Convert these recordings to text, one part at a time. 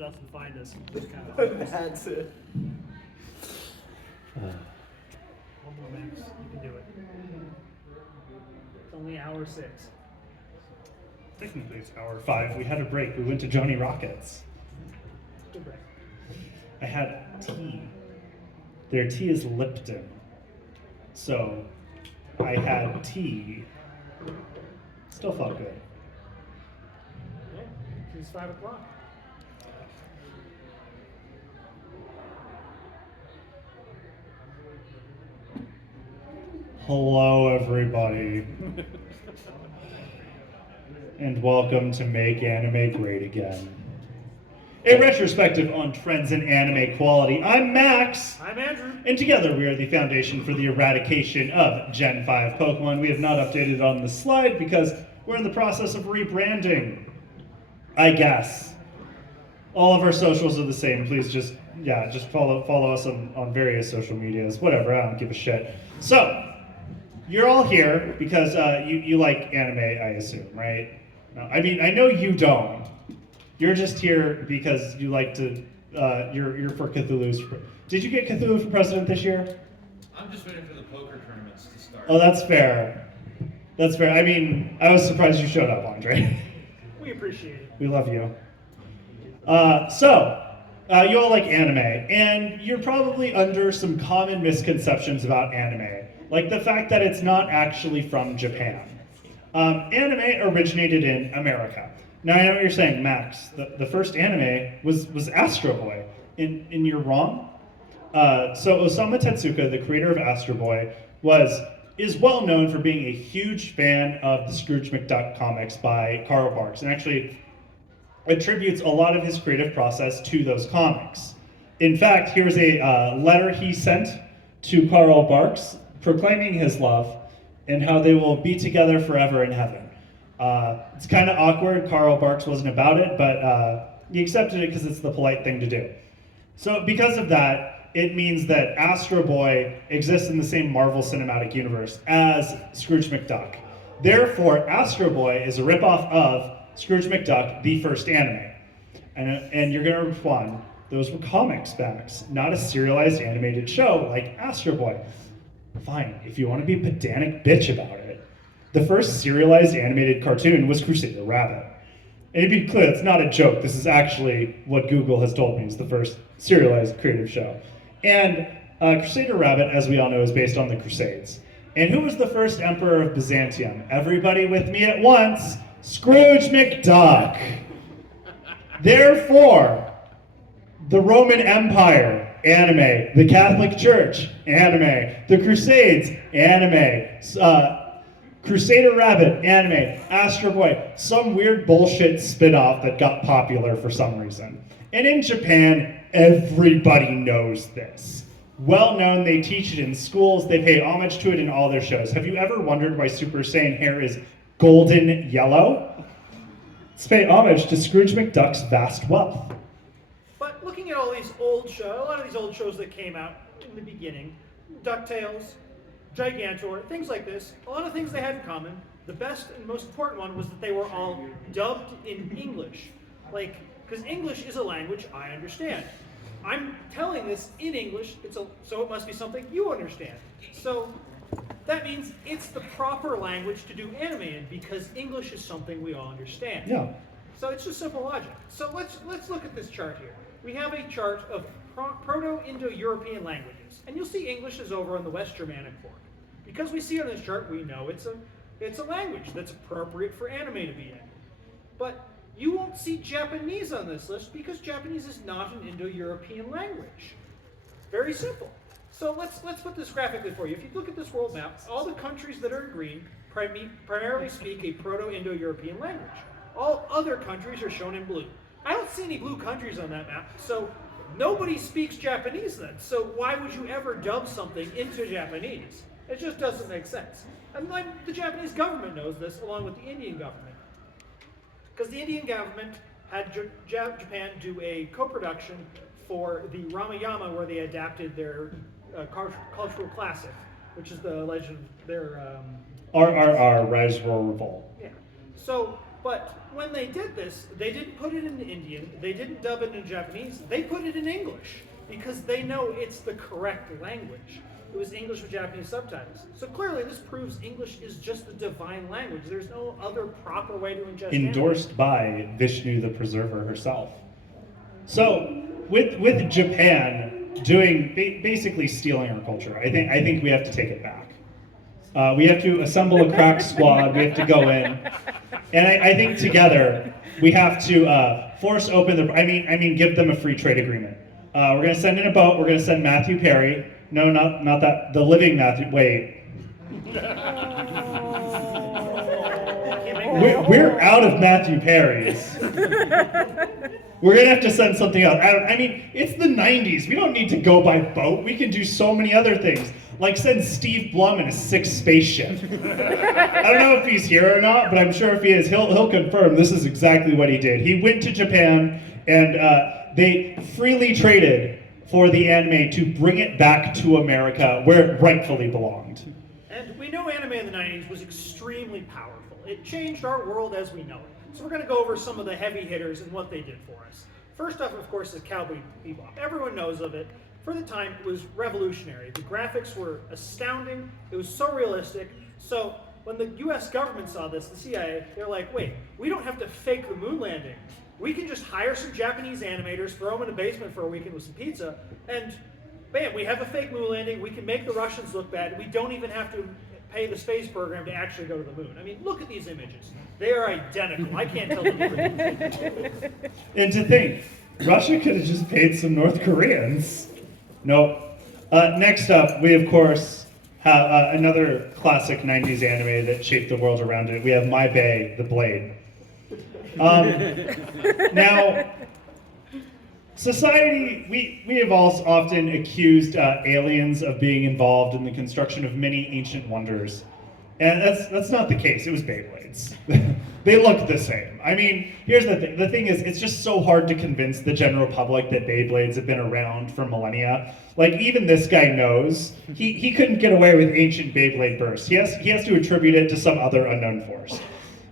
doesn't find us. That's it. One more, Max. You can do it. It's only hour 6. Technically, it's hour 5. We had a break. We went to Johnny Rockets. Good break. I had tea. Their tea is Lipton. So, I had tea. Still felt good. Yeah, it's 5 o'clock. Hello, everybody. And welcome to Make Anime Great Again. A retrospective on trends in anime quality. I'm Max. I'm Andrew. And together we are the foundation for the eradication of Gen 5 Pokemon. We have not updated on the slide because we're in the process of rebranding, I guess. All of our socials are the same. Please just follow us on various social medias. Whatever, I don't give a shit. So, you're all here because you like anime, I assume, right? No, I mean, I know you don't. You're just here because you like to, you're for Cthulhu's. Did you get Cthulhu for president this year? I'm just waiting for the poker tournaments to start. Oh, that's fair. That's fair. I mean, I was surprised you showed up, Andre. We appreciate it. We love you. You all like anime, and you're probably under some common misconceptions about anime, like the fact that it's not actually from Japan. Anime originated in America. Now I know what you're saying, Max. The first anime was Astro Boy, and you're wrong. So Osamu Tezuka, the creator of Astro Boy, is well known for being a huge fan of the Scrooge McDuck comics by Carl Barks, and actually attributes a lot of his creative process to those comics. In fact, here's a letter he sent to Carl Barks proclaiming his love and how they will be together forever in heaven. It's kind of awkward. Carl Barks wasn't about it, but he accepted it because it's the polite thing to do. So because of that, it means that Astro Boy exists in the same Marvel Cinematic Universe as Scrooge McDuck. Therefore, Astro Boy is a ripoff of Scrooge McDuck, the first anime. And you're gonna respond, those were comics, Max, not a serialized animated show like Astro Boy. Fine, if you want to be a pedantic bitch about it, the first serialized animated cartoon was Crusader Rabbit. And to be clear, it's not a joke, this is actually what Google has told me is the first serialized creative show. And Crusader Rabbit, as we all know, is based on the Crusades. And who was the first emperor of Byzantium? Everybody with me at once, Scrooge McDuck. Therefore, the Roman Empire, anime. The Catholic Church, anime. The Crusades, anime. Crusader Rabbit, anime. Astro Boy, some weird bullshit spin-off that got popular for some reason. And in Japan, everybody knows this. Well known, they teach it in schools, they pay homage to it in all their shows. Have you ever wondered why Super Saiyan hair is golden yellow? Let's pay homage to Scrooge McDuck's vast wealth. But looking at all these old shows, a lot of these old shows that came out in the beginning, DuckTales, Gigantor, things like this, a lot of things they had in common. The best and most important one was that they were all dubbed in English. Because English is a language I understand. I'm telling this in English, so it must be something you understand. So that means it's the proper language to do anime in because English is something we all understand. Yeah. So it's just simple logic. So let's look at this chart here. We have a chart of Proto-Indo-European languages, and you'll see English is over on the West Germanic form. Because we see it on this chart, we know it's a language that's appropriate for anime to be in. But you won't see Japanese on this list because Japanese is not an Indo-European language. Very simple. So let's put this graphically for you. If you look at this world map, all the countries that are in green primarily speak a Proto-Indo-European language. All other countries are shown in blue. I don't see any blue countries on that map, so nobody speaks Japanese then. So why would you ever dub something into Japanese? It just doesn't make sense. And the Japanese government knows this, along with the Indian government. Because the Indian government had Japan do a co-production for the Ramayana, where they adapted their cultural classic, which is the legend of their... RRR, Rise, Roar, Revolt. Yeah. So But when they did this, they didn't put it in Indian, they didn't dub it in Japanese, they put it in English because they know it's the correct language. It was English with Japanese subtitles. So clearly this proves English is just the divine language. There's no other proper way to ingest Endorsed by Vishnu the Preserver herself. So with Japan doing basically stealing our culture, I think we have to take it back. We have to assemble a crack squad. We have to go in, and I think together we have to force open the. I mean, give them a free trade agreement. We're going to send in a boat. We're going to send Matthew Perry. No, not that. The living Matthew. Wait. We're out of Matthew Perry's. We're going to have to send something else. I mean, it's the 90s. We don't need to go by boat. We can do so many other things. Like send Steve Blum in a 6 spaceship. I don't know if he's here or not, but I'm sure if he is, he'll confirm this is exactly what he did. He went to Japan and they freely traded for the anime to bring it back to America where it rightfully belonged. And we know anime in the 90s was extremely powerful. It changed our world as we know it. So we're going to go over some of the heavy hitters and what they did for us. First up, of course, is Cowboy Bebop. Everyone knows of it. For the time, it was revolutionary. The graphics were astounding. It was so realistic. So when the US government saw this, the CIA, they're like, wait, we don't have to fake the moon landing. We can just hire some Japanese animators, throw them in a basement for a weekend with some pizza, and bam, we have a fake moon landing. We can make the Russians look bad. We don't even have to pay the space program to actually go to the moon. I mean, look at these images. They are identical. I can't tell the difference. And to think, Russia could have just paid some North Koreans. Nope. Next up, we of course have another classic 90s anime that shaped the world around it. We have My Bae, The Blade. Now, society, we have also often accused aliens of being involved in the construction of many ancient wonders. And that's not the case. It was Beyblades. They look the same. I mean, here's the thing. The thing is, it's just so hard to convince the general public that Beyblades have been around for millennia. Like, even this guy knows he couldn't get away with ancient Beyblade bursts. He has to attribute it to some other unknown force.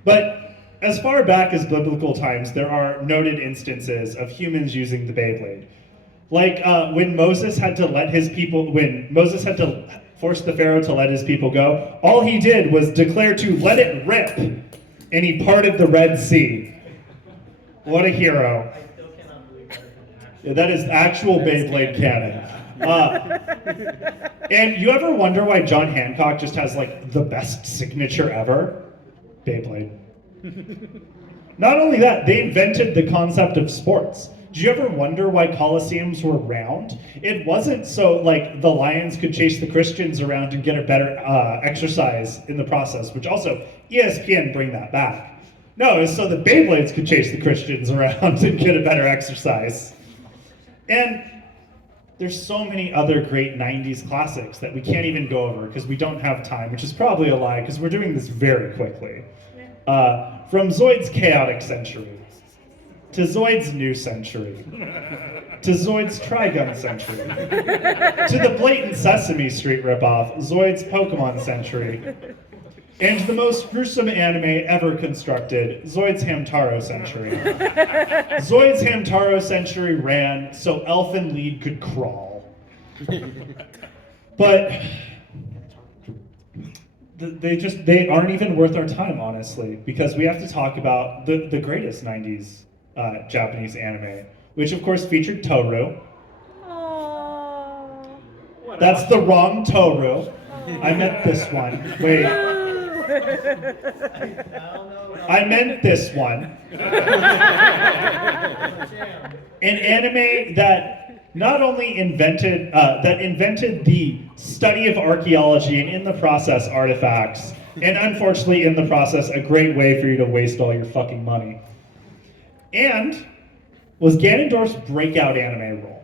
But as far back as biblical times, there are noted instances of humans using the Beyblade. Like when Moses had to force the Pharaoh to let his people go, all he did was declare to let it rip, and he parted the Red Sea. What a hero. I still cannot believe that. Yeah, that is actual Beyblade canon. And you ever wonder why John Hancock just has like the best signature ever? Beyblade. Not only that, they invented the concept of sports. Did you ever wonder why coliseums were round? It wasn't so like the Lions could chase the Christians around and get a better exercise in the process, which also ESPN bring that back. No, it's so the Beyblades could chase the Christians around and get a better exercise. And there's so many other great 90s classics that we can't even go over because we don't have time, which is probably a lie because we're doing this very quickly. From Zoid's Chaotic Century, to Zoid's New Century, to Zoid's Trigun Century, to the blatant Sesame Street ripoff, Zoid's Pokemon Century, and the most gruesome anime ever constructed, Zoid's Hamtaro Century. Zoid's Hamtaro Century ran so Elfin Lied could crawl. But they aren't even worth our time, honestly, because we have to talk about the greatest 90s Japanese anime, which of course featured Toru. Aww. That's the wrong Toru. I meant this one. Wait. I meant this one. An anime that not only invented the study of archaeology and in the process artifacts, and unfortunately in the process a great way for you to waste all your fucking money, and was Ganondorf's breakout anime role.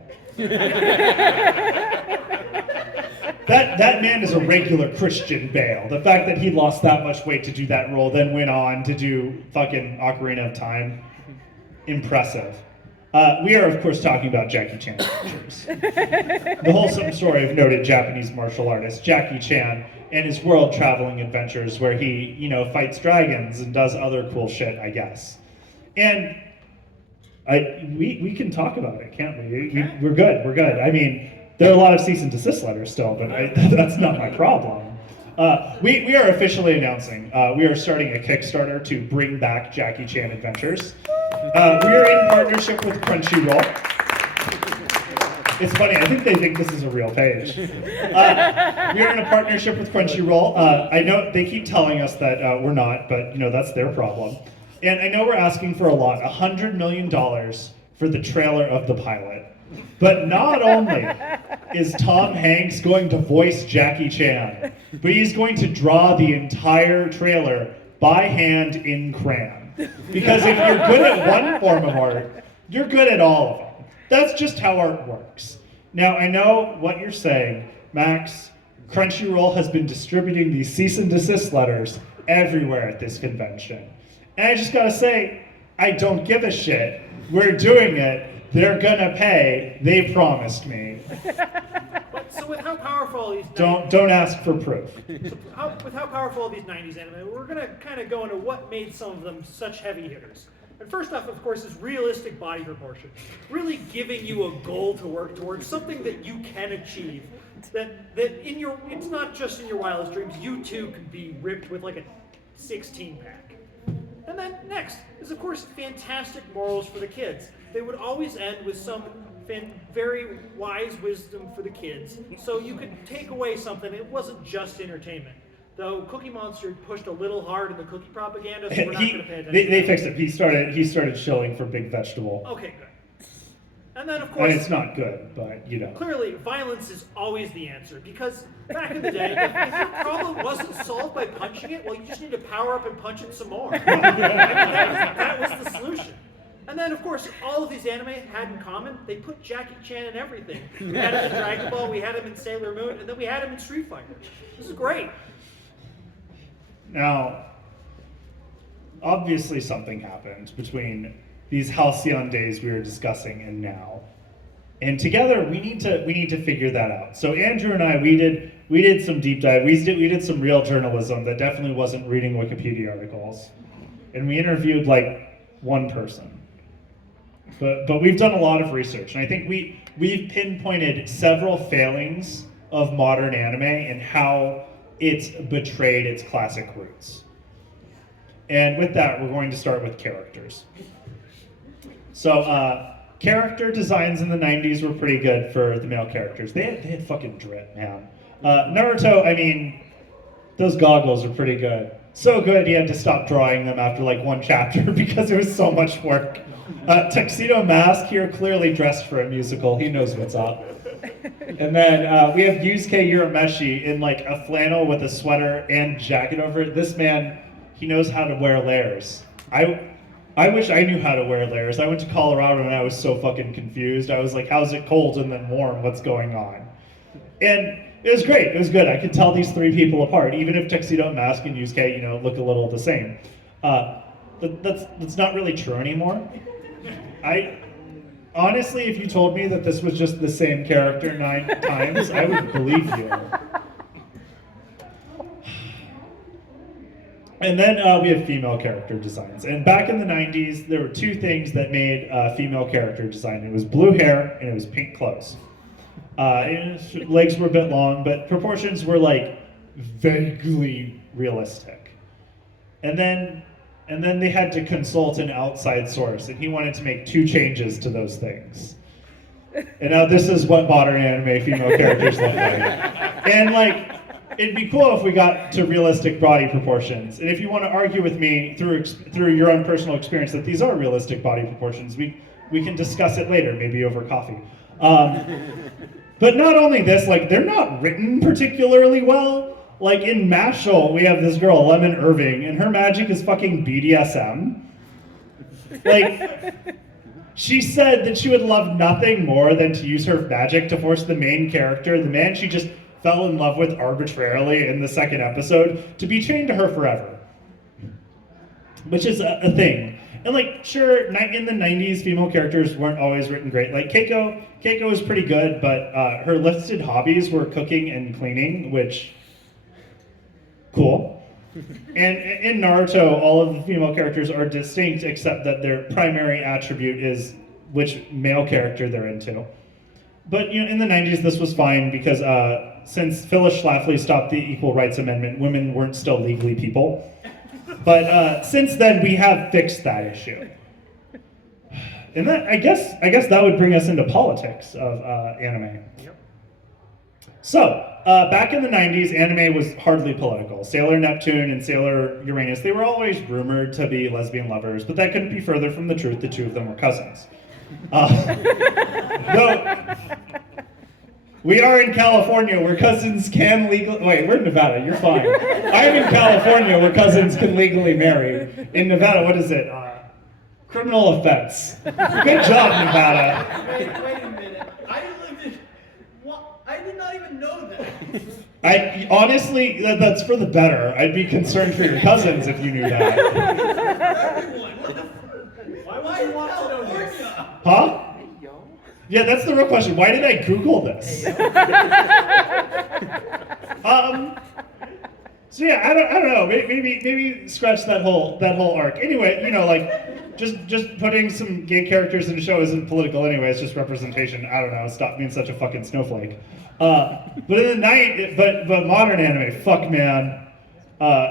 That man is a regular Christian Bale. The fact that he lost that much weight to do that role, then went on to do fucking Ocarina of Time, impressive. We are, of course, talking about Jackie Chan adventures. The wholesome story of noted Japanese martial artist Jackie Chan and his world-traveling adventures where he, fights dragons and does other cool shit, I guess. And we can talk about it, can't we? We're good, we're good. I mean, there are a lot of cease and desist letters still, but that's not my problem. We are officially announcing, we are starting a Kickstarter to bring back Jackie Chan Adventures. We are in partnership with Crunchyroll. It's funny, I think they think this is a real page. We are in a partnership with Crunchyroll. I know they keep telling us that we're not, but that's their problem. And I know we're asking for a lot, $100 million for the trailer of the pilot. But not only is Tom Hanks going to voice Jackie Chan, but he's going to draw the entire trailer by hand in crayon. Because if you're good at one form of art, you're good at all of them. That's just how art works. Now, I know what you're saying, Max. Crunchyroll has been distributing these cease and desist letters everywhere at this convention. And I just gotta say, I don't give a shit. We're doing it. They're gonna pay. They promised me. So with how powerful all these Don't ask for proof. with how powerful all these 90s anime, we're gonna kind of go into what made some of them such heavy hitters. And first off, of course, is realistic body proportion. Really giving you a goal to work towards, something that you can achieve. That it's not just in your wildest dreams. You too can be ripped with like a 16-pack. And then next is, of course, fantastic morals for the kids. They would always end with some very wise wisdom for the kids, so you could take away something. It wasn't just entertainment. Though Cookie Monster pushed a little hard in the cookie propaganda, so we're not going to pay attention. They fixed it. He started shilling for Big Vegetable. Okay, good. And then, of course, And it's not good, but clearly, violence is always the answer, because back in the day, if your problem wasn't solved by punching it, well, you just need to power up and punch it some more. I mean, that was the solution. And then, of course, all of these anime had in common, they put Jackie Chan in everything. We had him in Dragon Ball, we had him in Sailor Moon, and then we had him in Street Fighter. This is great. Now, obviously something happened between these halcyon days we were discussing and now. And together we need to figure that out. So Andrew and I, we did some deep dive. We did some real journalism that definitely wasn't reading Wikipedia articles. And we interviewed like one person. But we've done a lot of research, and I think we've pinpointed several failings of modern anime and how it's betrayed its classic roots. And with that, we're going to start with characters. So character designs in the 90s were pretty good for the male characters. They had fucking drip, man. Naruto, I mean, those goggles are pretty good. So good he had to stop drawing them after like one chapter because it was so much work. Tuxedo Mask here, clearly dressed for a musical. He knows what's up. And then we have Yusuke Urameshi in like a flannel with a sweater and jacket over it. This man, he knows how to wear layers. I wish I knew how to wear layers. I went to Colorado and I was so fucking confused. I was like, how's it cold and then warm? What's going on? And it was great. It was good. I could tell these three people apart, even if Tuxedo Mask and Yusuke, look a little the same. That's not really true anymore. Honestly, if you told me that this was just the same character 9 times, I would believe you. And then we have female character designs. And back in the 90s, there were 2 things that made female character design. It was blue hair and it was pink clothes. Legs were a bit long, but proportions were like vaguely realistic. And then they had to consult an outside source, and he wanted to make 2 changes to those things. And now this is what modern anime female characters look like. And like, it'd be cool if we got to realistic body proportions. And if you want to argue with me through your own personal experience that these are realistic body proportions, we can discuss it later, maybe over coffee. But not only this, like, they're not written particularly well. Like in Mashal, we have this girl, Lemon Irving, and her magic is fucking BDSM. Like, she said that she would love nothing more than to use her magic to force the main character, the man she just fell in love with arbitrarily in the 2nd episode, to be chained to her forever. Which is a thing. And like, sure, in the 90s, female characters weren't always written great. Like Keiko was pretty good, but her listed hobbies were cooking and cleaning, which, cool. And in Naruto, all of the female characters are distinct, except that their primary attribute is which male character they're into. But in the 90s, this was fine because since Phyllis Schlafly stopped the Equal Rights Amendment, women weren't still legally people. But since then, we have fixed that issue. And that I guess that would bring us into politics of anime. Yep. So, back in the 90s, anime was hardly political. Sailor Neptune and Sailor Uranus, they were always rumored to be lesbian lovers, but that couldn't be further from the truth. The two of them were cousins. Though, we are in California where cousins can legally... Wait, we're in Nevada, you're fine. I'm in California where cousins can legally marry. In Nevada, what is it? Criminal offense. Good job, Nevada. Wait a minute. I did not even know that. I honestly, that's for the better. I'd be concerned for your cousins if you knew that. Everyone, what the Why would you want to know this? Huh? Yeah, that's the real question. Why did I Google this? So yeah, I don't know. Maybe scratch that whole arc. Anyway, like just putting some gay characters in a show isn't political anyway. It's just representation. I don't know. Stop being such a fucking snowflake. But in the but modern anime, fuck man.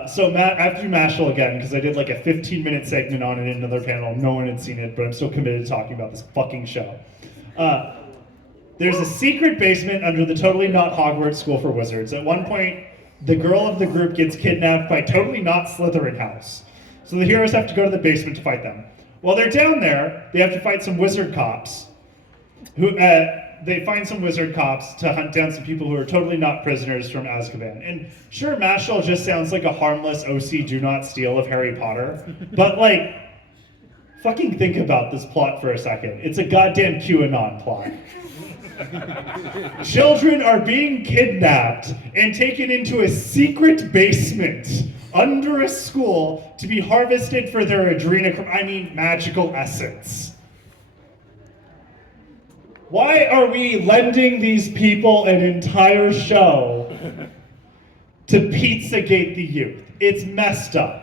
So I have to do Mashal again because I did like a 15-minute segment on it in another panel. No one had seen it, but I'm still committed to talking about this fucking show. There's a secret basement under the totally not Hogwarts School for Wizards. At one point, the girl of the group gets kidnapped by totally not Slytherin House. So the heroes have to go to the basement to fight them. While they're down there, they have to fight some wizard cops. They find some wizard cops to hunt down some people who are totally not prisoners from Azkaban. And sure, Mashal just sounds like a harmless OC do not steal of Harry Potter, but like, fucking think about this plot for a second. It's a goddamn QAnon plot. Children are being kidnapped and taken into a secret basement under a school to be harvested for their magical essence. Why are we lending these people an entire show to Pizzagate the youth? It's messed up.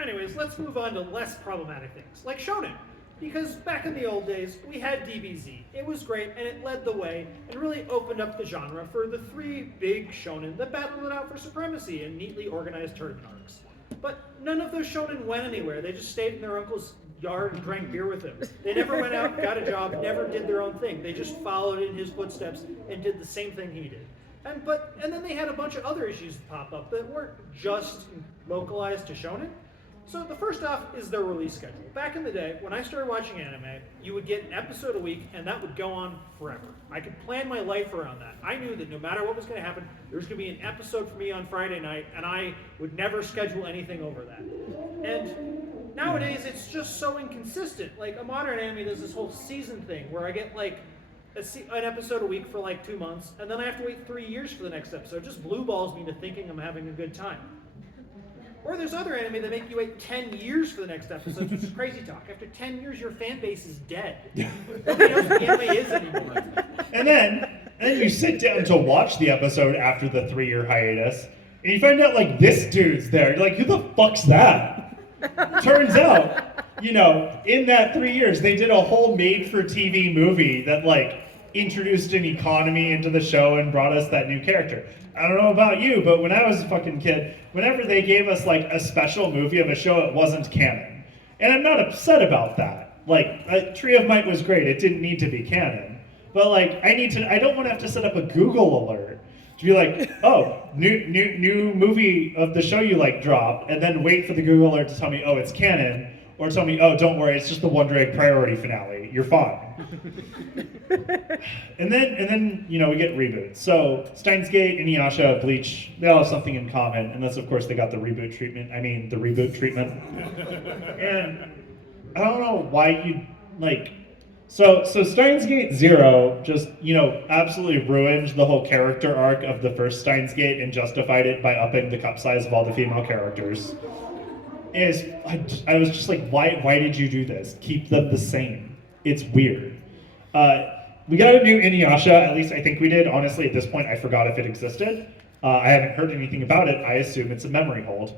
Anyways, let's move on to less problematic things, like shonen. Because back in the old days, we had DBZ. It was great, and it led the way, and really opened up the genre for the three big shonen that battled it out for supremacy in neatly organized tournament arcs. But none of those shonen went anywhere. They just stayed in their uncle's yard and drank beer with him. They never went out, got a job, never did their own thing. They just followed in his footsteps and did the same thing he did. And then they had a bunch of other issues pop up that weren't just localized to shonen. So the first off is their release schedule. Back in the day, when I started watching anime, you would get an episode a week, and that would go on forever. I could plan my life around that. I knew that no matter what was going to happen, there was going to be an episode for me on Friday night, and I would never schedule anything over that. And nowadays, it's just so inconsistent. Like, a modern anime does this whole season thing, where I get, like, an episode a week for, like, 2 months, and then I have to wait 3 years for the next episode. It just blue balls me into thinking I'm having a good time. Or there's other anime that make you wait 10 years for the next episode, which is crazy talk. After 10 years, your fan base is dead. Nobody knows what the anime is anymore. And then you sit down to watch the episode after the 3-year hiatus, and you find out, like, this dude's there. You're like, who the fuck's that? Turns out, in that 3 years, they did a whole made-for-TV movie that, like, introduced an economy into the show and brought us that new character. I don't know about you, but when I was a fucking kid, whenever they gave us like a special movie of a show, it wasn't canon. And I'm not upset about that. Like, Tree of Might was great, it didn't need to be canon. But like, I don't want to have to set up a Google alert to be like, oh, new movie of the show you like dropped, and then wait for the Google alert to tell me, oh, it's canon, or tell me, oh, don't worry, it's just the One Drag priority finale, you're fine. And then we get reboots. So Steins Gate, Inuyasha, Bleach, they all have something in common, unless of course they got the reboot treatment. And I don't know why you like. So Steins Gate 0 just absolutely ruined the whole character arc of the first Steins Gate and justified it by upping the cup size of all the female characters. is I was just like, why did you do this? Keep them the same. It's weird. We got a new Inuyasha, at least I think we did. Honestly, at this point, I forgot if it existed. I haven't heard anything about it. I assume it's a memory hold.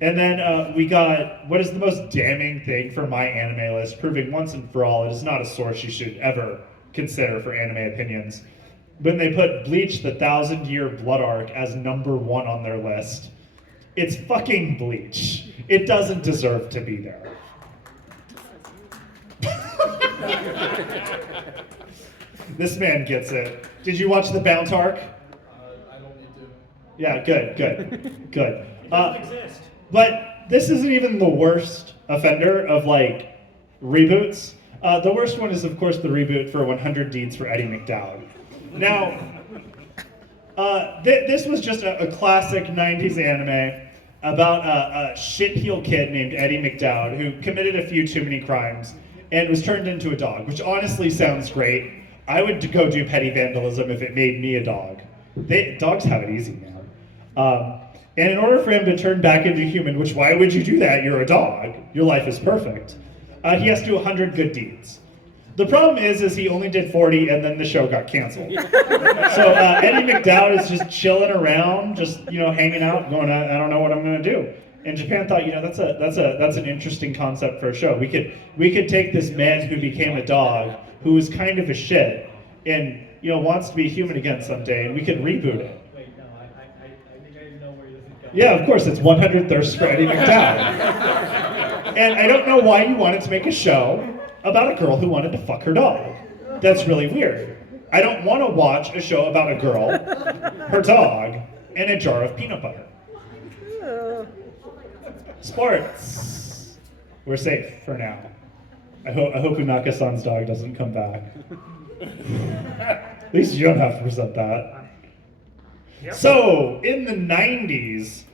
And then we got what is the most damning thing for my anime list, proving once and for all it is not a source you should ever consider for anime opinions. When they put Bleach: The 1,000-Year Blood Arc as #1 on their list, it's fucking Bleach. It doesn't deserve to be there. This man gets it. Did you watch the Bounce arc? I don't need to. Yeah, good. It doesn't exist. But this isn't even the worst offender of like reboots. The worst one is, of course, the reboot for 100 Deeds for Eddie McDowd. Now, this was just a classic 90s anime about a shitheel kid named Eddie McDowd who committed a few too many crimes and was turned into a dog, which honestly sounds great. I would go do petty vandalism if it made me a dog. Dogs have it easy, man. And in order for him to turn back into a human, which why would you do that? You're a dog. Your life is perfect. He has to do 100 good deeds. The problem is he only did 40 and then the show got canceled. So Eddie McDowd is just chilling around, just hanging out, going, I don't know what I'm gonna do. And Japan thought, that's an interesting concept for a show. We could take this man who became a dog, who was kind of a shit, and wants to be human again someday, and we could reboot it. Wait, no, I think I know where this is going. Yeah, of course, it's 100 Thirsts for Eddie McDowd. And I don't know why you wanted to make a show about a girl who wanted to fuck her dog. That's really weird. I don't want to watch a show about a girl, her dog, and a jar of peanut butter. Sports. We're safe for now. I hope Unaka-san's dog doesn't come back. At least you don't have to present that. Yep. So, in the 90s,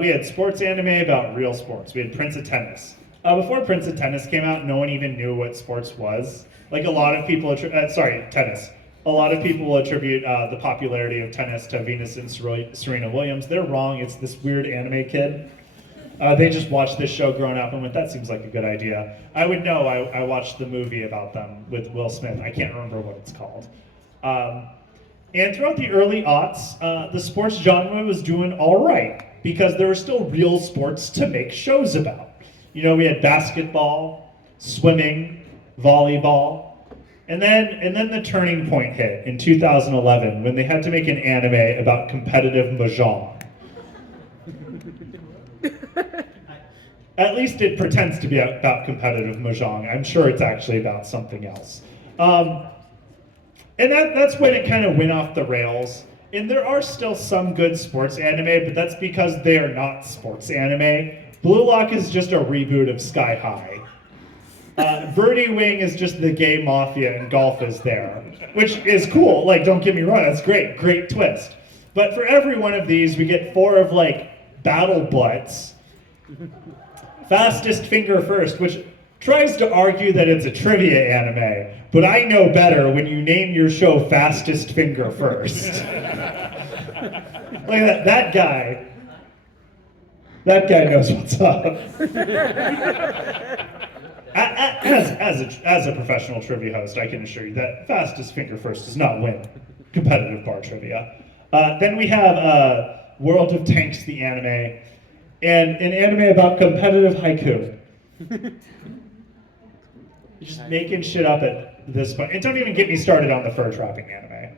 we had sports anime about real sports. We had Prince of Tennis. Before Prince of Tennis came out, no one even knew what sports was. Like a lot of people, tennis. A lot of people will attribute the popularity of tennis to Venus and Serena Williams. They're wrong. It's this weird anime kid. They just watched this show growing up and went, that seems like a good idea. I would know, I watched the movie about them with Will Smith. I can't remember what it's called. And throughout the early aughts, the sports genre was doing all right because there were still real sports to make shows about. We had basketball, swimming, volleyball, and then the turning point hit in 2011 when they had to make an anime about competitive mahjong. At least it pretends to be about competitive mahjong. I'm sure it's actually about something else. And that's when it kind of went off the rails. And there are still some good sports anime, but that's because they are not sports anime. Blue Lock is just a reboot of Sky High. Birdie Wing is just the gay mafia and golf is there, which is cool. Like, don't get me wrong, that's great twist. But for every one of these, we get 4 of battle butts. Fastest Finger First, which tries to argue that it's a trivia anime, but I know better when you name your show Fastest Finger First. Look at that guy. That guy knows what's up. As a professional trivia host, I can assure you that Fastest Finger First does not win competitive bar trivia. Then we have World of Tanks, the anime, and an anime about competitive haiku. Just making shit up at this point. And don't even get me started on the fur trapping anime.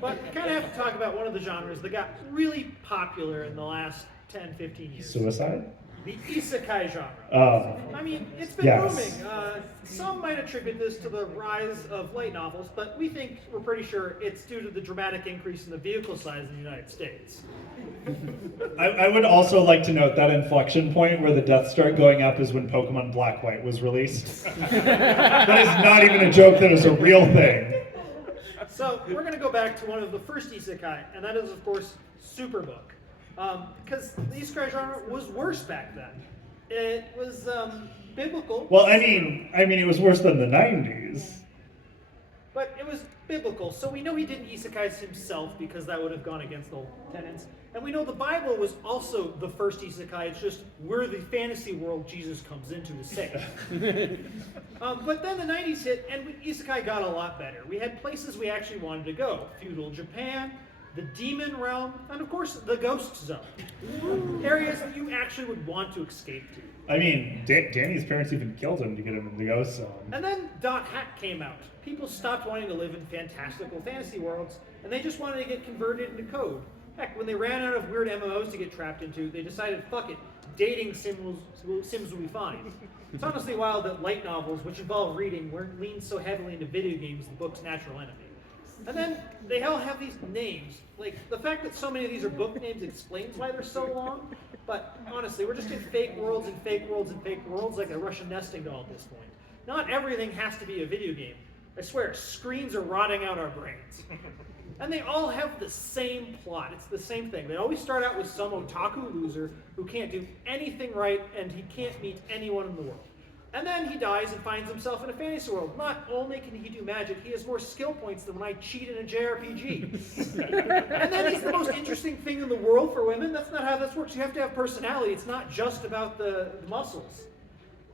But we kind of have to talk about one of the genres that got really popular in the last 10, 15 years. Suicide? The isekai genre. Oh. I mean, it's been Yes. booming. Some might attribute this to the rise of light novels, but we're pretty sure it's due to the dramatic increase in the vehicle size in the United States. I would also like to note that inflection point where the deaths start going up is when Pokemon Black White was released. That is not even a joke, that is a real thing. So we're going to go back to one of the first isekai, and that is, of course, Superbook. Because the isekai genre was worse back then. It was biblical. Well, I mean, it was worse than the 90s. But it was biblical, so we know he didn't isekais himself because that would have gone against the tenets. And we know the Bible was also the first isekai. It's just we're the fantasy world Jesus comes into to save. But then the 90s hit, and isekai got a lot better. We had places we actually wanted to go. Feudal Japan, the demon realm, and of course the ghost zone. Areas that you actually would want to escape to. I mean, Danny's parents even killed him to get him in the ghost zone. And then .hack came out. People stopped wanting to live in fantastical fantasy worlds, and they just wanted to get converted into code. Heck, when they ran out of weird MMOs to get trapped into, they decided, fuck it, dating sims will be fine. It's honestly wild that light novels, which involve reading, weren't leaned so heavily into video games, the book's natural enemy. And then they all have these names. Like, the fact that so many of these are book names explains why they're so long, but honestly, we're just in fake worlds and fake worlds and fake worlds like a Russian nesting doll at this point. Not everything has to be a video game. I swear, screens are rotting out our brains. And they all have the same plot. It's the same thing. They always start out with some otaku loser who can't do anything right and he can't meet anyone in the world. And then he dies and finds himself in a fantasy world. Not only can he do magic, he has more skill points than when I cheat in a JRPG. And then he's the most interesting thing in the world for women. That's not how this works. You have to have personality. It's not just about the muscles.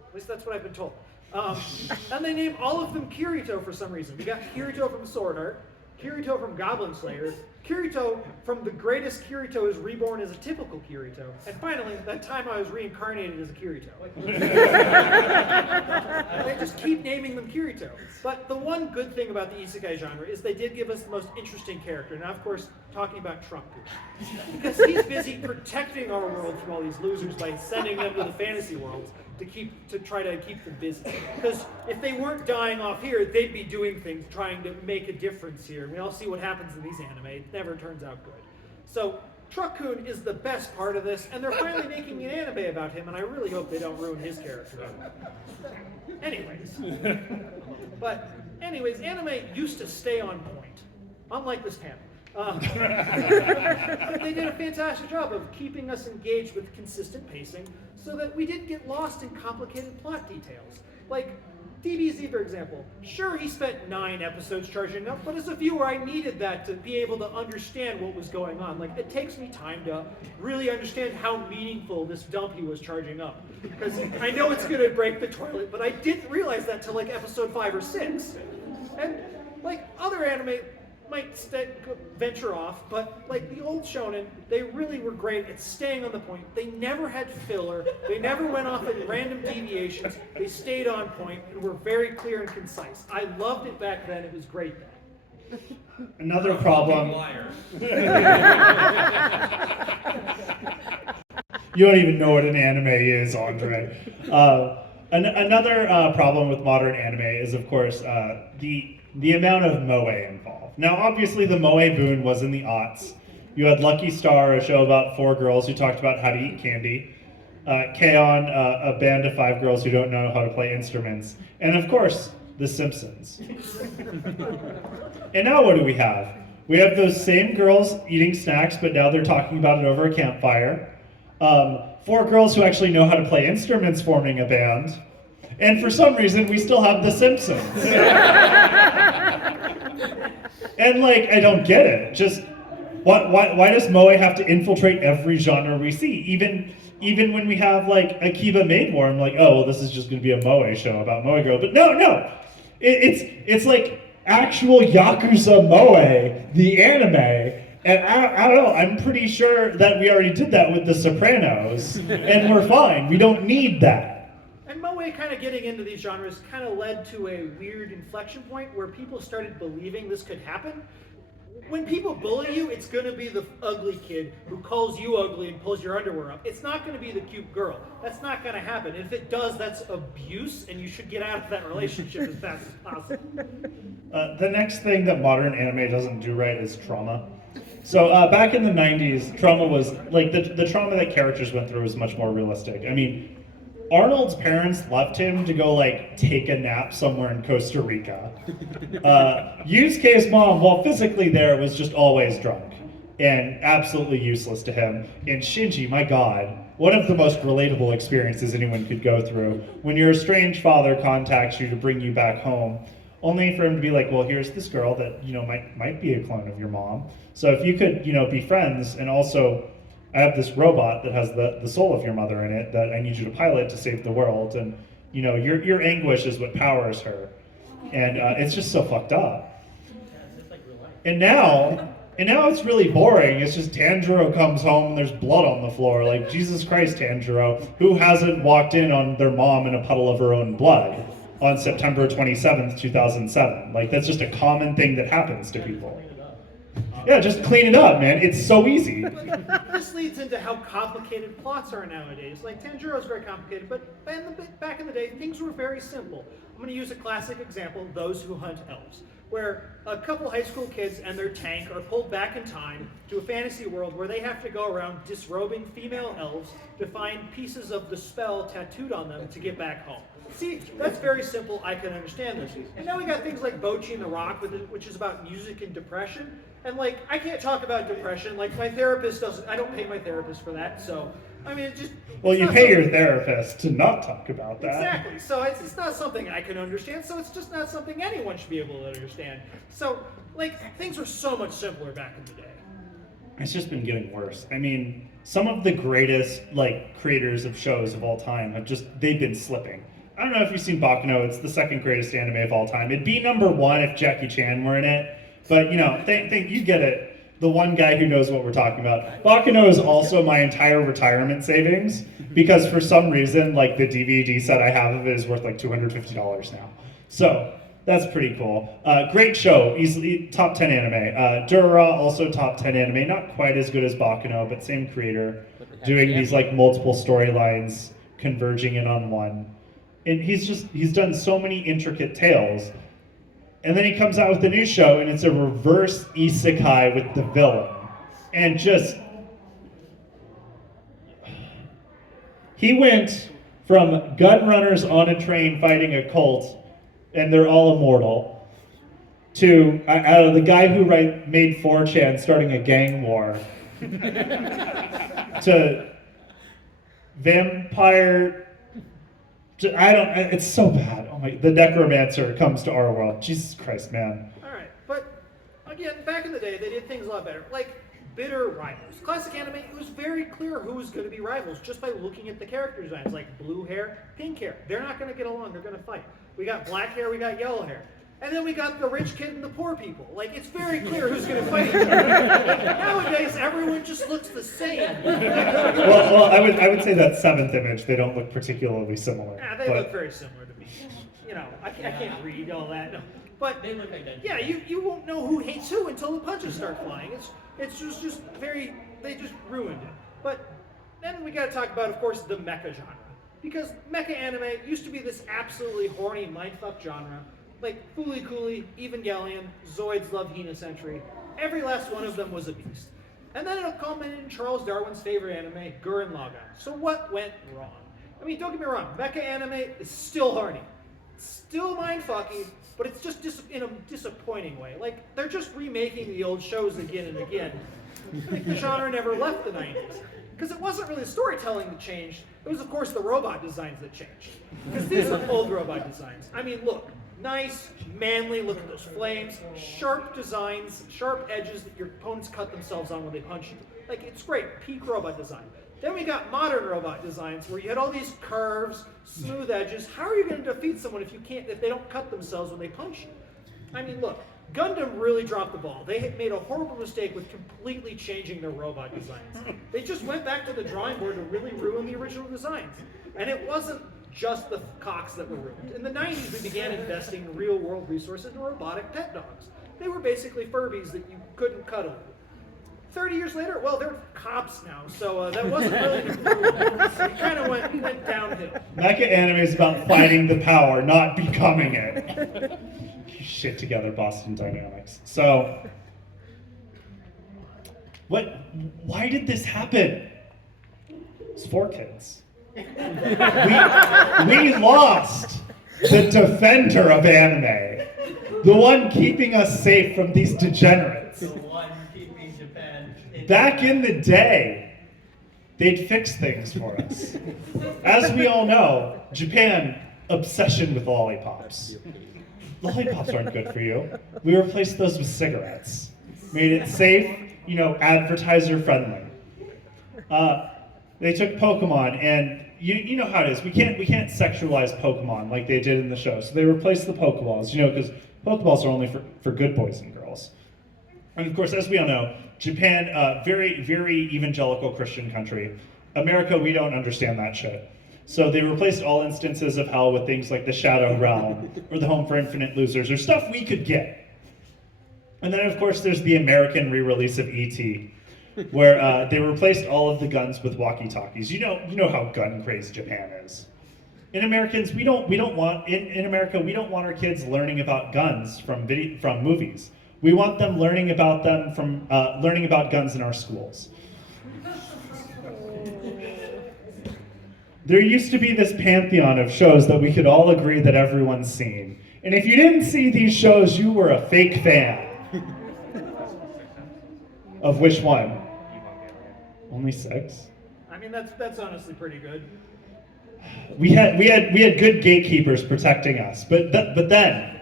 At least that's what I've been told. And they name all of them Kirito for some reason. We got Kirito from Sword Art, Kirito from Goblin Slayer, Kirito from the greatest Kirito is reborn as a typical Kirito, and finally, that time I was reincarnated as a Kirito. They just keep naming them Kirito. But the one good thing about the isekai genre is they did give us the most interesting character. Now, of course, talking about Trump, because he's busy protecting our world from all these losers by sending them to the fantasy worlds to try to keep them busy. Because if they weren't dying off here, they'd be doing things trying to make a difference here. We all see what happens in these anime. It never turns out good. So Truck-kun is the best part of this, and they're finally making an anime about him, and I really hope they don't ruin his character. Anyways, anime used to stay on point, unlike this panel. But they did a fantastic job of keeping us engaged with consistent pacing so that we didn't get lost in complicated plot details. Like DBZ, for example. Sure, he spent 9 episodes charging up, but as a viewer, I needed that to be able to understand what was going on. Like, it takes me time to really understand how meaningful this dump he was charging up. Because I know it's going to break the toilet, but I didn't realize that till like episode 5 or 6. And like other anime might venture off, but like the old shonen, they really were great at staying on the point. They never had filler. They never went off in random deviations. They stayed on point and were very clear and concise. I loved it back then. It was great then. Another problem. You don't even know what an anime is, Andre. Another problem with modern anime is, of course, the amount of moe involved. Now, obviously, the moe boom was in the aughts. You had Lucky Star, a show about 4 girls who talked about how to eat candy. K-On!, a band of 5 girls who don't know how to play instruments. And, of course, The Simpsons. And now what do we have? We have those same girls eating snacks, but now they're talking about it over a campfire. 4 girls who actually know how to play instruments forming a band. And for some reason, we still have The Simpsons. And like, I don't get it. Just, why does moe have to infiltrate every genre we see? Even when we have like Akiba Maid War, I'm like, oh, well, this is just going to be a moe show about moe girl. But no. It's like actual Yakuza moe, the anime. And I don't know, I'm pretty sure that we already did that with The Sopranos, and we're fine. We don't need that. And moe kind of getting into these genres kind of led to a weird inflection point where people started believing this could happen. When people bully you, it's going to be the ugly kid who calls you ugly and pulls your underwear up. It's not going to be the cute girl. That's not going to happen. And if it does, that's abuse, and you should get out of that relationship as fast as possible. The next thing that modern anime doesn't do right is trauma. So back in the 90s, trauma was, like, the trauma that characters went through was much more realistic. I mean, Arnold's parents left him to go, like, take a nap somewhere in Costa Rica. Yusuke's mom, while physically there, was just always drunk and absolutely useless to him. And Shinji, my God, one of the most relatable experiences anyone could go through. When your estranged father contacts you to bring you back home, only for him to be like, well, here's this girl that, might be a clone of your mom. So if you could, be friends, and also I have this robot that has the soul of your mother in it that I need you to pilot to save the world, and your anguish is what powers her. And it's just so fucked up. And now it's really boring. It's just Tanjiro comes home and there's blood on the floor. Like, Jesus Christ, Tanjiro, who hasn't walked in on their mom in a puddle of her own blood on September 27th, 2007? Like, that's just a common thing that happens to people. Yeah, just clean it up, man. It's so easy. This leads into how complicated plots are nowadays. Like, Tanjiro is very complicated, but back in the day, things were very simple. I'm going to use a classic example, Those Who Hunt Elves, where a couple high school kids and their tank are pulled back in time to a fantasy world where they have to go around disrobing female elves to find pieces of the spell tattooed on them to get back home. See, that's very simple. I can understand this. And now we got things like Bocchi and the Rock, which is about music and depression. And like, I can't talk about depression. Like, my therapist doesn't. I don't pay my therapist for that. So, I mean, it just. Well, you pay your therapist to not talk about that. Exactly. So it's not something I can understand. So it's just not something anyone should be able to understand. So, like, things were so much simpler back in the day. It's just been getting worse. I mean, some of the greatest creators of shows of all time they've been slipping. I don't know if you've seen Baccano. It's the second greatest anime of all time. It'd be number one if Jackie Chan were in it. But, you get it. The one guy who knows what we're talking about. Baccano is also my entire retirement savings, because for some reason, the DVD set I have of it is worth $250 now. So that's pretty cool. Great show, easily top 10 anime. Durara, also top 10 anime. Not quite as good as Baccano, but same creator, doing these multiple storylines converging in on one. And he's done so many intricate tales. And then he comes out with a new show, and it's a reverse isekai with the villain. And he went from gun runners on a train fighting a cult, and they're all immortal, to the guy who made 4chan starting a gang war, to vampire. It's so bad. Oh my, the necromancer comes to our world. Jesus Christ, man. All right, but again, back in the day, they did things a lot better. Like bitter rivals. Classic anime, it was very clear who was going to be rivals just by looking at the character designs. Like blue hair, pink hair. They're not going to get along. They're going to fight. We got black hair. We got yellow hair. And then we got the rich kid and the poor people. Like, it's very clear who's going to fight each other. Nowadays, everyone just looks the same. Well, I would say that seventh image, they don't look particularly similar. Yeah, they look very similar to me. I can't read all that. No. But They look identical. yeah, you won't know who hates who until the punches start flying. It's just very, they just ruined it. But then we got to talk about, of course, the mecha genre. Because mecha anime used to be this absolutely horny mindfuck genre. Like Fooly Cooly, Evangelion, Zoids Love Hina Century. Every last one of them was a beast. And then it culminated in Charles Darwin's favorite anime, Gurren Lagann. So what went wrong? I mean, don't get me wrong, mecha anime is still horny. It's still mindfucky, but it's just in a disappointing way. Like, they're just remaking the old shows again and again. Like, the genre never left the 90s. Because it wasn't really the storytelling that changed. It was, of course, the robot designs that changed. Because these are old robot designs. I mean, look. Nice, manly, look at those flames, sharp designs, sharp edges that your opponents cut themselves on when they punch you. Like, it's great, peak robot design. Then we got modern robot designs where you had all these curves, smooth edges. How are you going to defeat someone if they don't cut themselves when they punch you? I mean, look, Gundam really dropped the ball. They had made a horrible mistake with completely changing their robot designs. They just went back to the drawing board to really ruin the original designs. And it wasn't just the cocks that were ruined. In the 90s, we began investing real-world resources in robotic pet dogs. They were basically Furbies that you couldn't cuddle. 30 years later, well, they're cops now, so that wasn't really an improvement. It kind of went downhill. Mecha anime is about fighting the power, not becoming it. Shit together, Boston Dynamics. So, why did this happen? It's for kids. We lost the defender of anime, the one keeping us safe from these degenerates. The one keeping Japan. Back in the day, they'd fix things for us. As we all know, Japan, obsession with lollipops. lollipops aren't good for you. We replaced those with cigarettes. Made it safe, advertiser friendly. They took Pokemon, and you know how it is. We can't sexualize Pokemon like they did in the show. So they replaced the Pokeballs, because Pokeballs are only for good boys and girls. And of course, as we all know, Japan, very, very evangelical Christian country. America, we don't understand that shit. So they replaced all instances of hell with things like the Shadow Realm or the Home for Infinite Losers, or stuff we could get. And then, of course, there's the American re-release of E.T., where they replaced all of the guns with walkie-talkies. You know how gun-crazed Japan is. In America, we don't want our kids learning about guns from movies. We want them learning about guns in our schools. There used to be this pantheon of shows that we could all agree that everyone's seen. And if you didn't see these shows, you were a fake fan. Of which one? Only 6? I mean, that's honestly pretty good. We had good gatekeepers protecting us, but then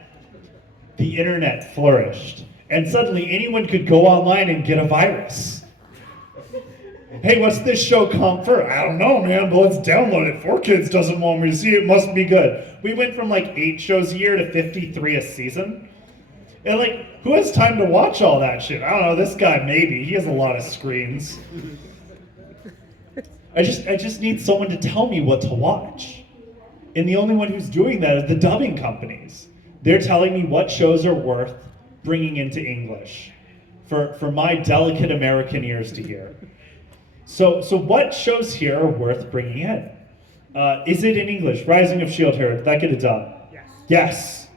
the internet flourished, and suddenly anyone could go online and get a virus. Hey, what's this show come for? I don't know, man, but let's download it. 4Kids doesn't want me to see it, must be good. We went from like 8 shows a year to 53 a season. And who has time to watch all that shit? I don't know, this guy maybe. He has a lot of screens. I just need someone to tell me what to watch. And the only one who's doing that is the dubbing companies. They're telling me what shows are worth bringing into English for my delicate American ears to hear. So what shows here are worth bringing in? Is it in English? Rising of Shield Hero, did that get a dub? Yes.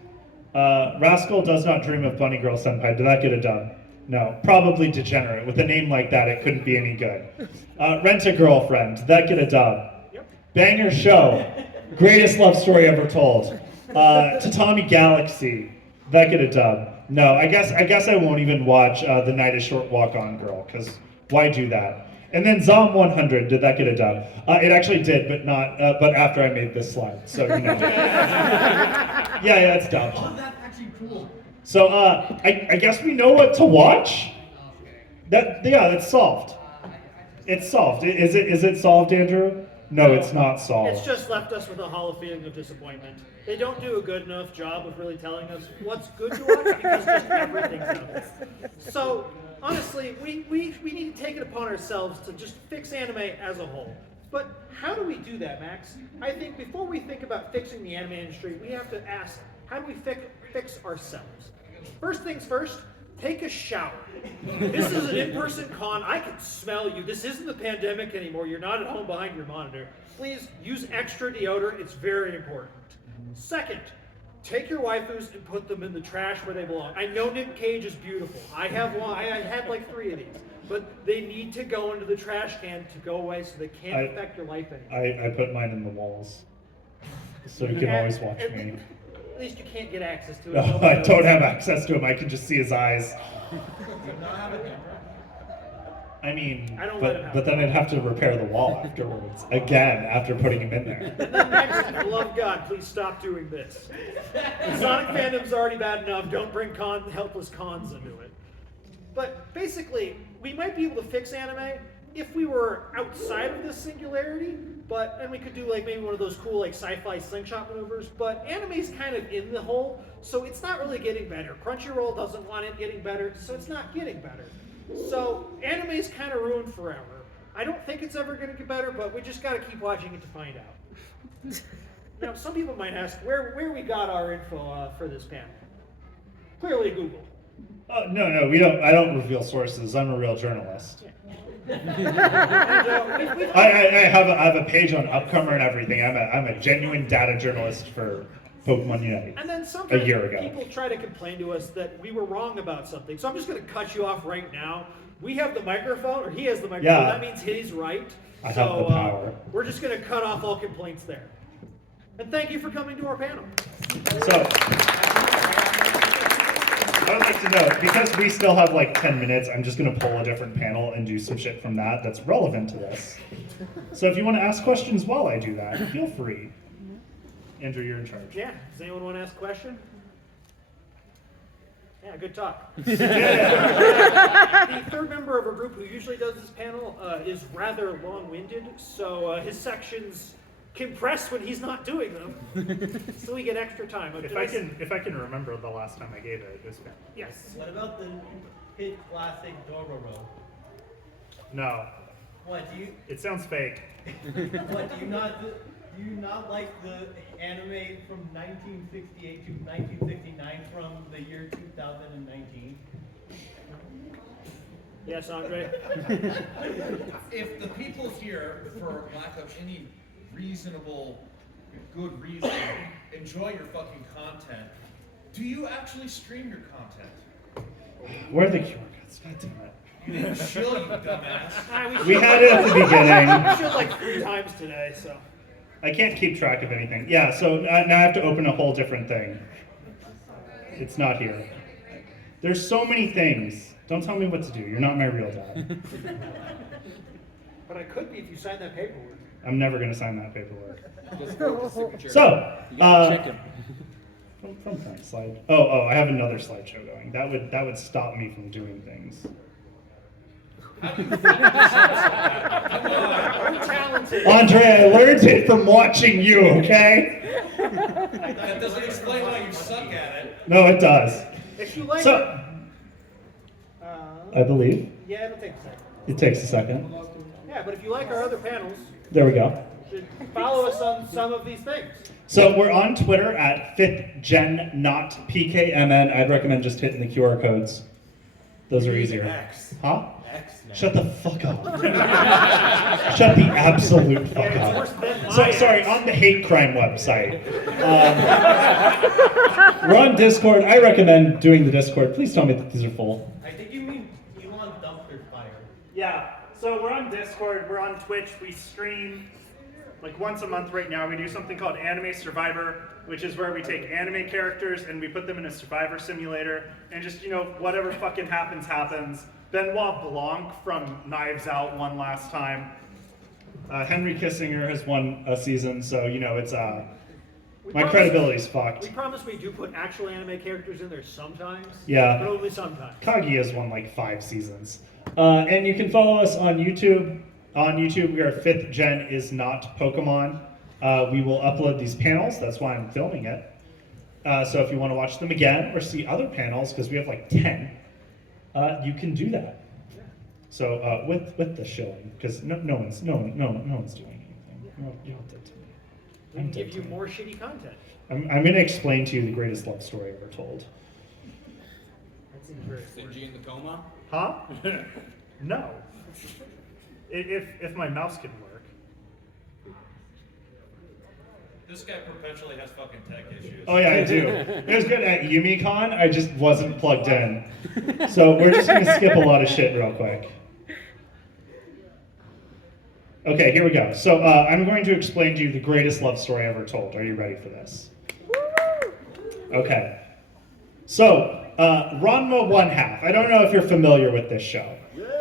Rascal Does Not Dream of Bunny Girl Senpai, did that get a dub? No, probably Degenerate. With a name like that, it couldn't be any good. Rent a Girlfriend, did that get a dub? Yep. Banger Show, greatest love story ever told. Tatami Galaxy, did that get a dub? No, I guess I won't even watch The Night is Short Walk On Girl, because why do that? And then Zom 100, did that get a dub? It actually did, but after I made this slide, so yeah, it's dubbed. Oh, that's actually cool. So I guess we know what to watch. It's solved. It's solved. Is it solved, Andrew? No, it's not solved. It's just left us with a hollow feeling of disappointment. They don't do a good enough job of really telling us what's good to watch because just everything's out there. So honestly, we need to take it upon ourselves to just fix anime as a whole. But how do we do that, Max? I think before we think about fixing the anime industry, we have to ask, how do we fix ourselves? First things first, take a shower. This is an in-person con. I can smell you. This isn't the pandemic anymore. You're not at home behind your monitor. Please use extra deodorant. It's very important. Second, take your waifus and put them in the trash where they belong. I know Nick Cage is beautiful. I have one. I had like 3 of these. But they need to go into the trash can to go away so they can't affect your life anymore. I put mine in the walls, so you can always watch me. At least you can't get access to it. No, I don't have access to him. I can just see his eyes. I mean, but then I'd have to repair the wall afterwards, again, after putting him in there. And then next, for the love of God, please stop doing this. Sonic fandom's already bad enough. Don't bring helpless cons into it. But basically, we might be able to fix anime if we were outside of this singularity, and we could do like maybe one of those cool like sci-fi slingshot maneuvers, but anime's kind of in the hole, so it's not really getting better. Crunchyroll doesn't want it getting better, so it's not getting better. So anime's kind of ruined forever. I don't think it's ever going to get better, but we just got to keep watching it to find out. Now, some people might ask where we got our info for this panel. Clearly Google. No, we don't. I don't reveal sources. I'm a real journalist. Yeah. I have a page on Upcomer and everything. I'm a genuine data journalist for Pokemon Unite. And then sometimes a year ago. People try to complain to us that we were wrong about something. So I'm just going to cut you off right now. We have the microphone, or he has the microphone. Yeah. That means he's right. I have the power. We're just going to cut off all complaints there. And thank you for coming to our panel. So I would like to know, because we still have like 10 minutes, I'm just going to pull a different panel and do some shit from that's relevant to this. So if you want to ask questions while I do that, feel free. Andrew, you're in charge. Yeah. Does anyone want to ask a question? Yeah, good talk. Yeah. The third member of our group who usually does this panel is rather long-winded, so his sections compress when he's not doing them, so we get extra time. If I can remember the last time I gave it, it was fair. Yes. What about the hit classic Dororo? No, What do you? it sounds fake. What do you not? Do you not like the anime from 1968 to 1969 from the year 2019? Yes, Andre? If the people here, for lack of any reasonable, good reason, enjoy your fucking content, do you actually stream your content? Where are the QR codes? God damn it. You didn't chill, you dumbass. We had it at the beginning. We should like 3 times today, so. I can't keep track of anything. Yeah, so now I have to open a whole different thing. It's not here. There's so many things. Don't tell me what to do. You're not my real dad. But I could be if you signed that paperwork. I'm never going to sign that paperwork. Just for the signature. So, You gotta check him. from front slide. Oh, I have another slideshow going. That would stop me from doing things. How do you fuck this up? Come on. I'm talented. Andre, I learned it from watching you, okay? That doesn't explain why you suck at it. No, it does. If you like So, it, I believe yeah, it'll take a second. it takes a second. Yeah, but if you like our other panels, There we go. you should follow us on some of these things. So we're on Twitter at 5th Gen Not PKMN. I'd recommend just hitting the QR codes. Those are easier. X. Huh? X now. Shut the fuck up. Shut the absolute fuck Yeah, it's up. worse than So, my sorry, ex. on the hate crime website. We're on Discord. I recommend doing the Discord. Please tell me that these are full. I think you mean Elon Dumpster Fire. Yeah, so we're on Discord, we're on Twitch, we stream like once a month right now. We do something called Anime Survivor, which is where we take anime characters and we put them in a survivor simulator, and just, whatever fucking happens, happens. Benoit Blanc from Knives Out won last time. Henry Kissinger has won a season, so, it's, my credibility's fucked. We promise we do put actual anime characters in there sometimes. Yeah. But only sometimes. Kaguya's won like 5 seasons. And you can follow us on YouTube. On YouTube, we are 5th Gen Is Not Pokemon. We will upload these panels. That's why I'm filming it. So if you want to watch them again or see other panels, because we have like 10, you can do that. So with the shilling, because no one's doing anything. You're dead to me. We can give you more shitty content. I'm going to explain to you the greatest love story ever told. That seems very Shinji in the coma? Huh? No. If my mouse can work. This guy perpetually has fucking tech issues. Oh yeah, I do. It was good at YumiCon. I just wasn't plugged in. So we're just gonna skip a lot of shit real quick. Okay, here we go. So I'm going to explain to you the greatest love story ever told. Are you ready for this? Okay. So Ranma One Half. I don't know if you're familiar with this show,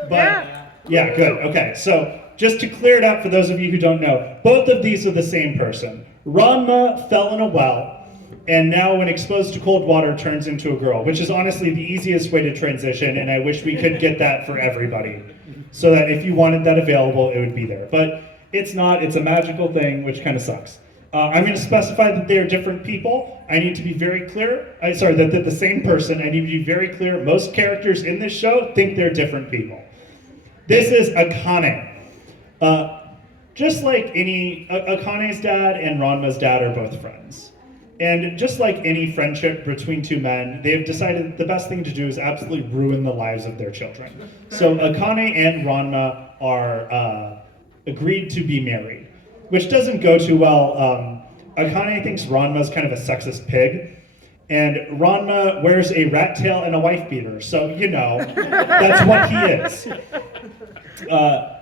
but yeah, good. Okay, so just to clear it up for those of you who don't know, both of these are the same person. Ranma fell in a well, and now when exposed to cold water turns into a girl, which is honestly the easiest way to transition, and I wish we could get that for everybody, so that if you wanted that available, it would be there. But it's not, it's a magical thing, which kind of sucks. I'm going to specify that they are different people. I need to be very clear, that they're the same person. I need to be very clear. Most characters in this show think they're different people. This is Akane. Just like Akane's dad and Ranma's dad are both friends. And just like any friendship between two men, they've decided that the best thing to do is absolutely ruin the lives of their children. So Akane and Ranma are agreed to be married, which doesn't go too well. Akane thinks Ranma's kind of a sexist pig, and Ranma wears a rat tail and a wife beater, so that's what he is.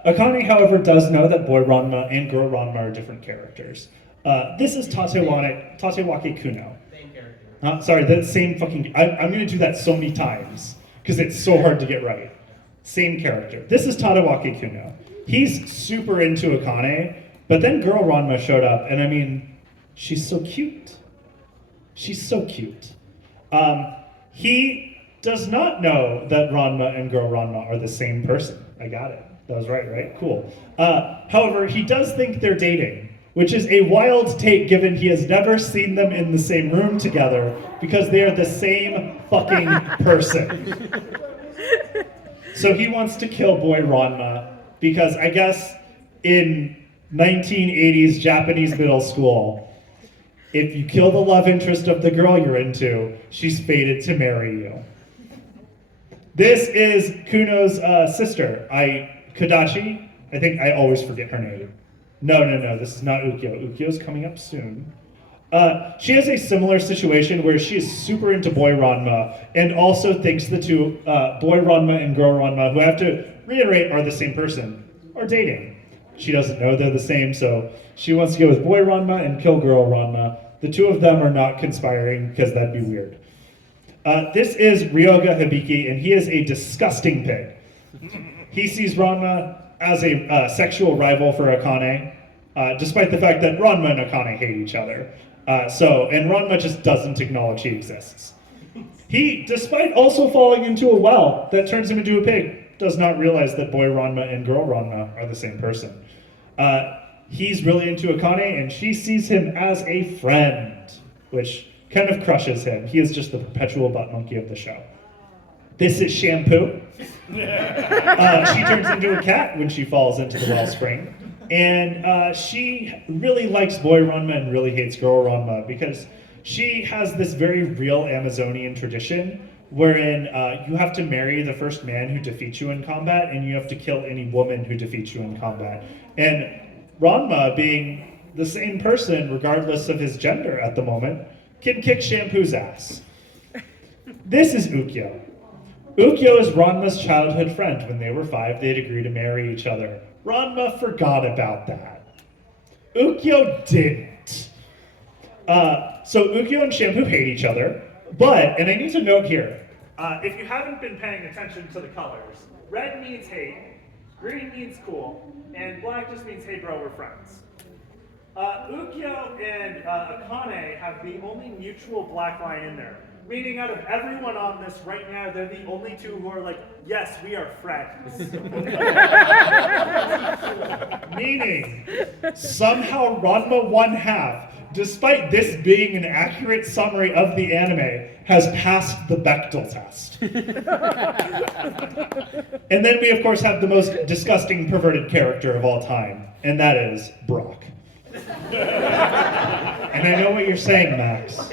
Akane, however, does know that boy Ranma and girl Ranma are different characters. This is Tatewaki Kuno. Same character. Sorry, that same fucking... I'm going to do that so many times, because it's so hard to get right. Same character. This is Tatewaki Kuno. He's super into Akane, but then girl Ranma showed up, and I mean, she's so cute. She's so cute. He does not know that Ranma and girl Ranma are the same person. I got it. That was right? Cool. However, he does think they're dating, which is a wild take given he has never seen them in the same room together because they are the same fucking person. So he wants to kill boy Ranma because I guess in 1980s Japanese middle school, if you kill the love interest of the girl you're into, she's fated to marry you. This is Kuno's sister, Kodachi. I think I always forget her name. No, this is not Ukyo. Ukyo's coming up soon. She has a similar situation where she is super into boy Ranma and also thinks the two, boy Ranma and girl Ranma, who I have to reiterate are the same person, are dating. She doesn't know they're the same, so she wants to go with boy Ranma and kill girl Ranma. The two of them are not conspiring because that'd be weird. This is Ryoga Hibiki, and he is a disgusting pig. He sees Ranma as a sexual rival for Akane, despite the fact that Ranma and Akane hate each other. And Ranma just doesn't acknowledge he exists. He, despite also falling into a well that turns him into a pig, does not realize that boy Ranma and girl Ranma are the same person. He's really into Akane, and she sees him as a friend, which kind of crushes him. He is just the perpetual butt monkey of the show. This is Shampoo. She turns into a cat when she falls into the wellspring. And she really likes boy Ranma and really hates girl Ranma because she has this very real Amazonian tradition wherein you have to marry the first man who defeats you in combat and you have to kill any woman who defeats you in combat. And Ranma, being the same person regardless of his gender at the moment, can kick Shampoo's ass. This is Ukyo. Ukyo is Ranma's childhood friend. When they were 5, they'd agree to marry each other. Ranma forgot about that. Ukyo didn't. So Ukyo and Shampoo hate each other, but, and I need to note here, if you haven't been paying attention to the colors, red means hate, green means cool, and black just means, hey bro, we're friends. Ukyo and Akane have the only mutual black line in there. Meaning out of everyone on this right now, they're the only two who are like, yes, we are friends. Meaning, somehow Ranma 1/2, despite this being an accurate summary of the anime, has passed the Bechdel test. And then we of course have the most disgusting perverted character of all time, and that is Brock. And I know what you're saying, Max.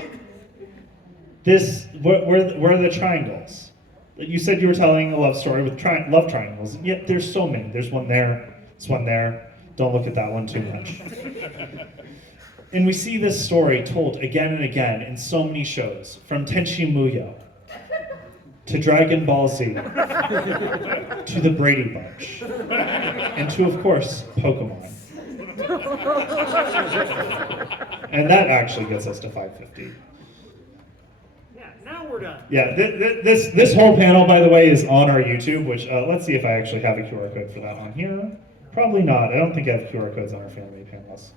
Where are the triangles? You said you were telling a love story with love triangles, and yet there's so many. There's one there, there's one there. Don't look at that one too much. And we see this story told again and again in so many shows, from Tenchi Muyo, to Dragon Ball Z, to the Brady Bunch, and to, of course, Pokemon. And that actually gets us to 550. Now we're done. Yeah, this whole panel, by the way, is on our YouTube, which, let's see if I actually have a QR code for that on here. Probably not. I don't think I have QR codes on our family panels.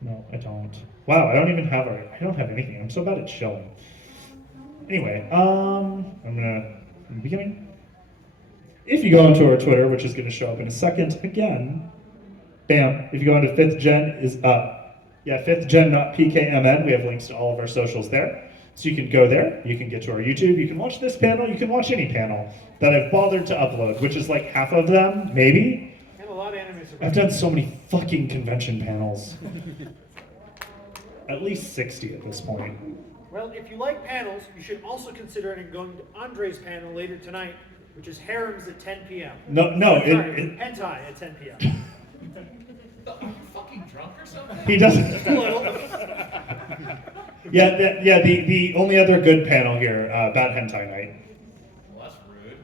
No, I don't. Wow, I don't have anything. I'm so bad at showing. Anyway, I'm beginning. If you go into our Twitter, which is going to show up in a second again, bam, if you go into 5th Gen is up. Yeah, 5th Gen, not PKMN. We have links to all of our socials there. So you can go there, you can get to our YouTube, you can watch this panel, you can watch any panel that I've bothered to upload, which is like half of them, maybe. And a lot of animes are I've done so many fucking convention panels. At least 60 at this point. Well, if you like panels, you should also consider going to Andre's panel later tonight, which is Harems at 10 p.m. No, Hentai at 10 p.m. Are you fucking drunk or something? he doesn't. Just a little. Yeah, the only other good panel here, Bad Hentai Night. Well, that's rude.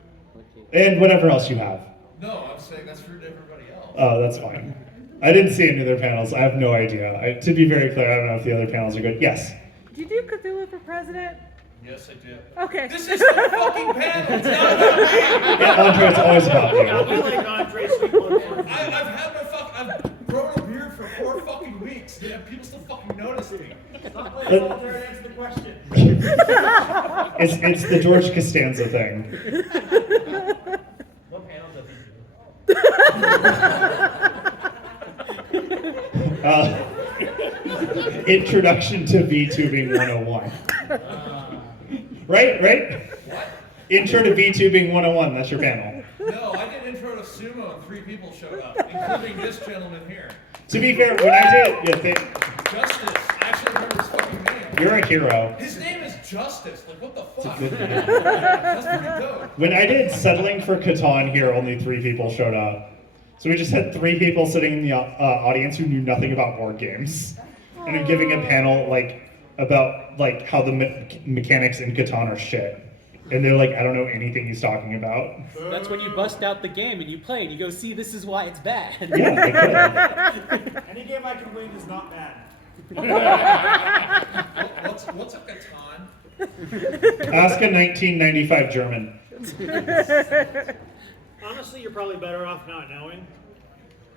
And whatever else you have. No, I'm saying that's rude to everybody else. Oh, that's fine. I didn't see any other panels. I have no idea. To be very clear, I don't know if the other panels are good. Yes? Did you do Cthulhu for president? Yes, I did. Okay. This is the fucking panel. It's not about me. Yeah, Andre, it's always about Yeah, we you. like Andre's sweet one. I've grown a beard for 4 fucking weeks. People still fucking notice me. Stop playing solitaire and answer the question. It's the George Costanza thing. What panel does he do? Introduction to VTubing 101. Right? What? Intro to VTubing 101, that's your panel. No, I did intro to sumo and 3 people showed up, including this gentleman here. To be fair, when I did, Justice. I actually remember his fucking name. you're a hero. His name is Justice. Like, what the fuck? good name. That's pretty dope. When I did Settling for Catan here, only 3 people showed up. So we just had 3 people sitting in the audience who knew nothing about board games. And I'm giving a panel about how the mechanics in Catan are shit. And they're like, I don't know anything he's talking about. That's when you bust out the game and you play and you go, see, this is why it's bad. Yeah, I could. Any game I can win is not bad. What's a Catan? Ask a 1995 German. Honestly, you're probably better off not knowing.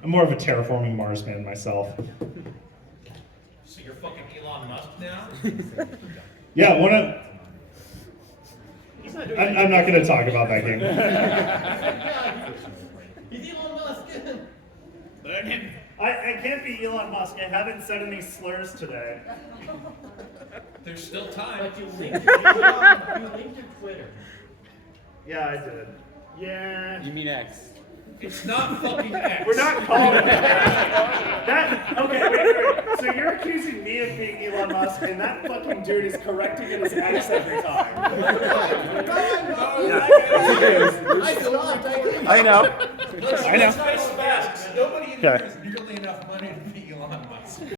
I'm more of a terraforming Mars man myself. So you're fucking Elon Musk now? Yeah, He's not doing I'm not going to talk about that game. He's Elon Musk. Learn him. I can't be Elon Musk. I haven't said any slurs today. There's still time. But you linked your Twitter. Yeah, I did. Yeah. You mean X. It's not fucking X. We're not calling it that. Okay, wait. So you're accusing me of being Elon Musk, and that fucking dude is correcting it as X every time. I know. Let's I know. face facts. Nobody in Okay. here has nearly enough money to be Elon Musk.